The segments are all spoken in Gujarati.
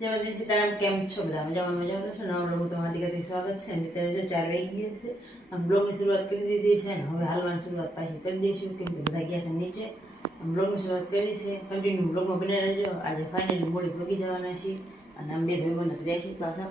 જય માતાજી સીતારામ કેમ છો બધા મજામાં મજામાં છો નવા બ્લોગ તમારી દીકરાથી સ્વાગત છે. અને અત્યારે જો ચાર વાગી ગયા છે, આમ બ્લોગની શરૂઆત કરી દીધી છે અને હવે હાલવાની શરૂઆત પાછી કરી દઈશું, કેમ કે બધા ગયા છે નીચે. આમ બ્લોગની શરૂઆત કરી છે કન્ટિન્યુ બ્લોગમાં બને રહેજો. આજે ફાઇનલી મોડી ભોગી જવાના છીએ. અને આમ બે ભાઈ બંધ રહ્યા છીએ પાછા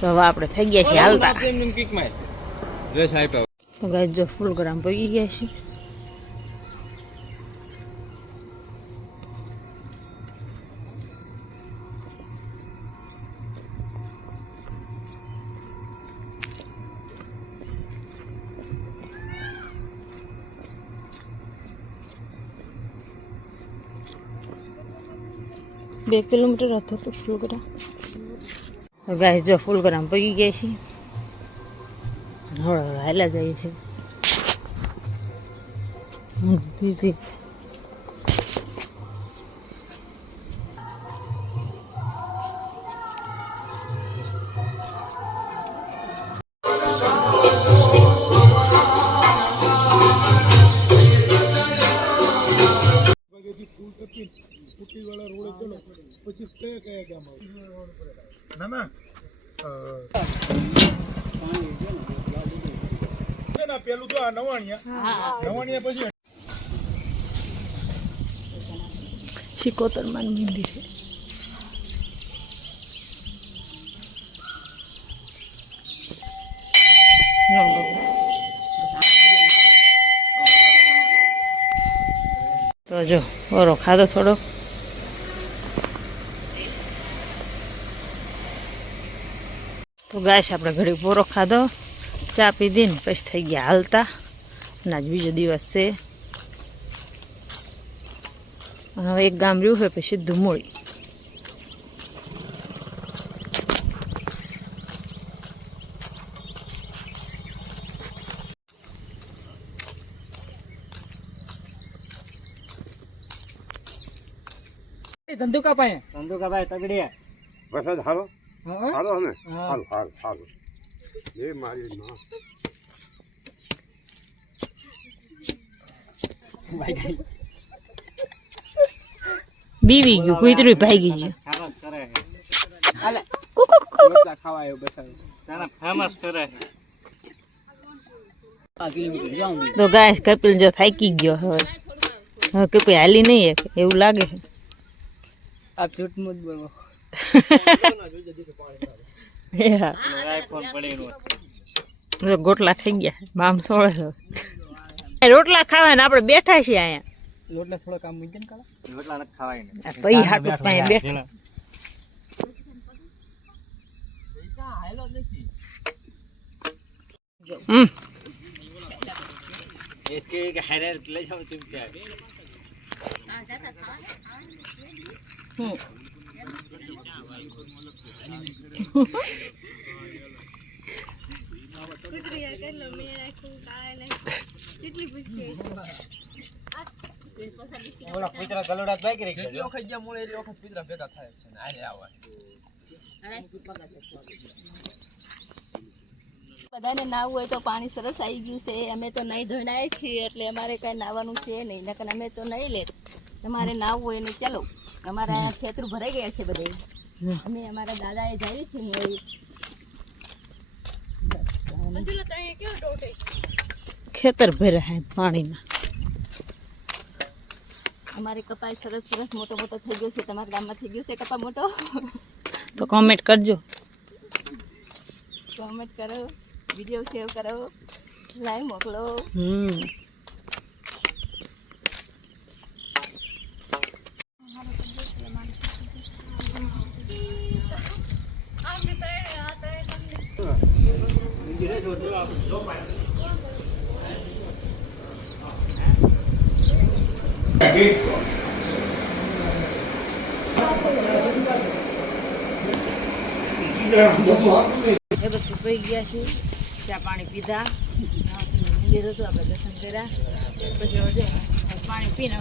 તો હવે આપણે થઈ ગયા છીએ હાલતા. તો ગાય જો ફૂલ ગ્રામ પગી ગયા છે. બે કિલોમીટર હતો તો ફૂલગ્રામ ગાય જો ફૂલગ્રામ પગી ગયા છે હવે હાલા હમ, દીદી ના પેલું તો આ નવાણિયા નવાણિયા પછી શિકોતરમાં મંદિર છે. તો જો ઓરો ખાધો થોડો તો ગાય આપણે ઘડી પોરો ખાધો. ચા પીધી ને પછી થઈ ગયા હાલતા. અને આજ બીજો દિવસ છે. અને હવે એક ગામ રહ્યું હોય પછી ધુમોળી ધંધુકા ભાઈ ધંધુકા ભાઈ તગડીયા. વરસાદ હાલો. હા હાલો ને હાલ હાલ હાલો એ મારી માં બીવી ગયું કૂતરું ભાગી ગયું ફેમસ કરે છે તો ગાય કપિલ જો થાકી ગયો હવે હવે કપિલ હાલી નહીં એવું લાગે છે આપ જૂઠ મત બોલો ગોટલા થઈ ગયા. બામ સોળે છે રોટલા ખાવા ને આપણે બેઠા છીએ અહીંયા. લોટલા થોડા કામ મૂકી ને કાળા રોટલા નથી ખવાય ને. આ પૈ હાટું બેઠા હમ. એક કે હેરે લઈ જાવ તું કે. ઓલા બધાને નાવું હોય તો પાણી સરસ આવી ગયું છે. અમે તો નહીં ધોઈને આવ્યા છીએ એટલે અમારે કાંઈ નાવાનું છે નહીં. નકર અમે તો નહીં લે તમારે નાવું હોય ને ચાલો. અમારે અહીંયા ખેતર ભરાઈ ગયા છે બધે અમે અમારા દાદાએ જઈ છે ખેતર ભર્યા હે પાણીમાં. અમારે કપાસ સરસ સરસ મોટો મોટો થઈ ગયો છે. તમારા ગામમાં થઈ ગયો છે કપા મોટો? તો કોમેન્ટ કરજો. કોમેન્ટ કરો વીડિયો સેવ કરો લાઈવ મોકલો. હમ. એ બધું પી ગયા છીએ ચા પાણી પીધા. મંદિર હતું આપણે દર્શન કર્યા. પછી પાણી પીને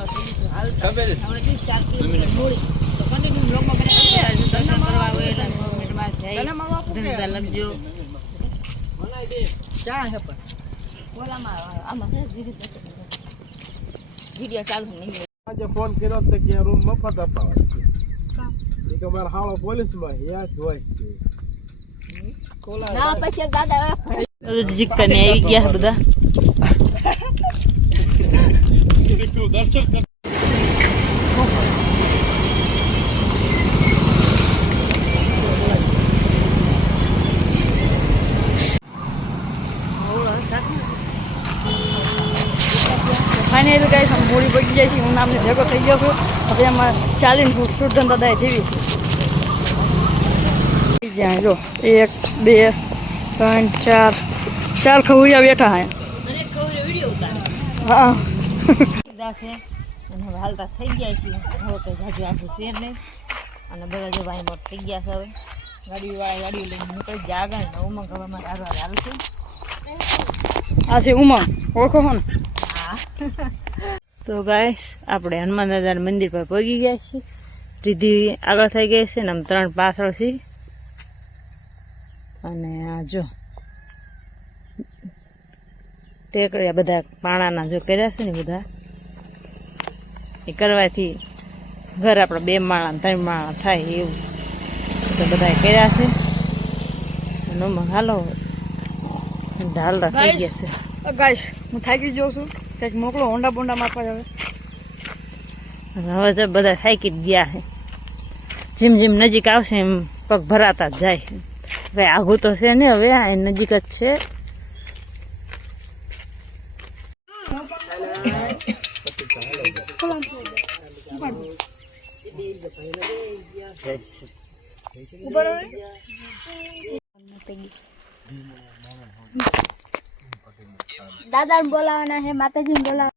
કિલોમીટર મૂળી કન્ટિન્યુ બ્લોકમાં બને દર્શન કરવા હોય ધંધા લગજો ચા હે પણ. ઓલામાં આમાં વીડિયો ચાલુ નહીં આજે ફોન કર્યો તો કે રૂમ મફત અપાવે એ કે મારા હાળો પોલીસમાં યાદ હોય છે. ના પછી દાદા જીકતા ને આવી ગયા બધા ગાઈસ આમ મૂડી પડી જાય છે હું નામને ભેગો થઈ ગયો છું. હવે એમાં ચાલીને સુરધન દાદાએ જીવી. જ્યાં જો એક બે ત્રણ ચાર. ચાર ખવડિયા બેઠા હે. હા. અને હવે હાલતા થઈ ગયા છીએ. હવે કંઈ જાજુ આખું છે નહીં. અને બધા જો ભાઈ મોટ થઈ ગયા છે હવે. ગાડી વાળા ગાડી લઈને નીકળી ગયા આગળ. ને ઉમંગ હવે મારે હાલ છે. આ છે ઉમંગ. ઓળખો ને? તો ગાઈશ આપણે હનુમાન દાદાના મંદિર પર પહોંચી ગયા છીએ. રીધિ આગળ થઈ ગઈ છે ને આમ ત્રણ પાછળ છે. અને આ જો ટેકડ્યા બધા પાણાના જો કર્યા છે ને બધા, એ કરવાથી ઘર આપણે બે માળા ત્રણ માળા થાય એવું. તો બધા કર્યા છે. હાલો ઢાલ થઈ ગયા છે. ગાઈસ હું થાકી જોઉં છું. કંઈક મોકલો હોન્ડા બોન્ડા મારવા હવે હવે જો બધા થાકી જ ગયા છે. જેમ જેમ નજીક આવશે એમ પગ ભરાતા જ જાય હવે આઘું તો છે ને હવે આ નજીક જ છે. દાદાને બોલાવાના છે માતાજીને બોલાવાના